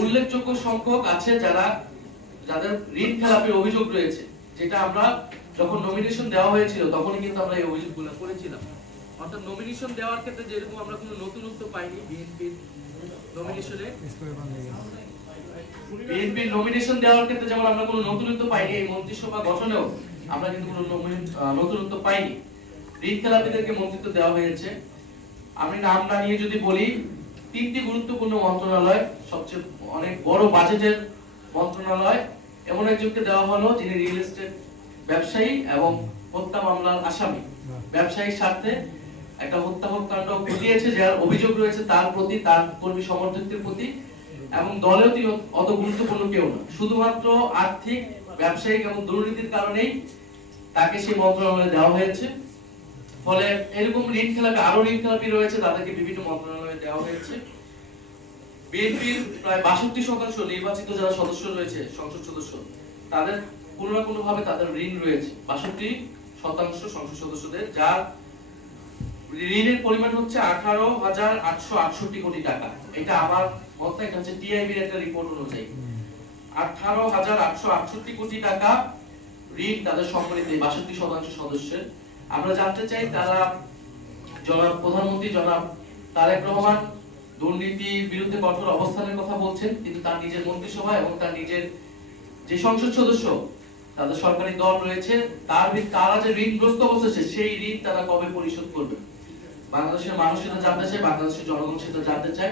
উল্লেখযোগ্য সংখ্যক আছে যাদের ঋণ খেলাপির অভিযোগ রয়েছে, যেটা আমরা যখন নমিনেশন দেওয়া হয়েছিল তখনই কিন্তু আমরা এই অভিযোগগুলো করেছিলাম। অর্থাৎ নমিনেশন দেওয়ার ক্ষেত্রে যেরকম আমরা কোনো নতুনত্ব পাইনি, বিএনপির নমিনেশন দেওয়ার ক্ষেত্রে যেমন আমরা কোনো নতুনত্ব পাইনি, এই মন্ত্রিসভা গঠনেও আমরা কিন্তু কোনো নতুনত্ব পাইনি। ঋণ খেলাপিদেরকে মন্ত্রিত্ব দেওয়া হয়েছে। আমি নাম না নিয়ে যদি বলি, তিনটি গুরুত্বপূর্ণ মন্ত্রণালয়, সবচেয়ে অনেক বড় বাজেটের মন্ত্রণালয়, এমন একজনকে দেওয়া হলো যিনি রিয়েল এস্টেট ব্যবসায়ী এবং হত্যা মামলার আসামি। ব্যবসায়িক স্বার্থে একটা হত্যাকাণ্ড ঘটিয়েছে, যার অভিযোগ রয়েছে তার প্রতি, তার কর্মী সমর্থকদের প্রতি, এবং দলেও তিনি অত গুরুত্বপূর্ণ কেউ না। শুধুমাত্র আর্থিক, ব্যবসায়িক এবং দুর্নীতির কারণেই তাকে সেই মন্ত্রণালয়ে দেওয়া হয়েছে। ফলে এরকম ঋণ খেলাপি, আরো ঋণ খেলাপি রয়েছে, তাদেরকে বিভিন্ন মন্ত্রণালয়ে দেওয়া হয়েছে। বিএনপির প্রায় 62% নির্বাচিত যারা সদস্য রয়েছে, সংসদ সদস্য, তাদের কোনো না কোনো ভাবে তাদের ঋণ রয়েছে। 62% সংসদ সদস্যদের, যার ঋণের পরিমাণ হচ্ছে 18,868 কোটি টাকা। এটা আমার মতে, এটা হচ্ছে টিআইবির একটা রিপোর্ট অনুযায়ী 18,868 কোটি টাকা ঋণ তাদের সম্মানিত 62% সদস্যের। আমরা জানতে চাই, তারা জনাব প্রধানমন্ত্রী জনাব তারেক রহমান দুর্নীতির বিরুদ্ধে কঠোর অবস্থানের কথা বলছেন, কিন্তু তার নিজের মন্ত্রিসভা এবং তার নিজের যে সংসদ সদস্য, তাদের সরকারি দল রয়েছে, তারা যে ঋণগ্রস্ত অবস্থা, সেই ঋণ তারা কবে পরিশোধ করবে? বাংলাদেশের মানুষ সেটা জানতে চায়, বাংলাদেশের জনগণ সেটা জানতে চায়।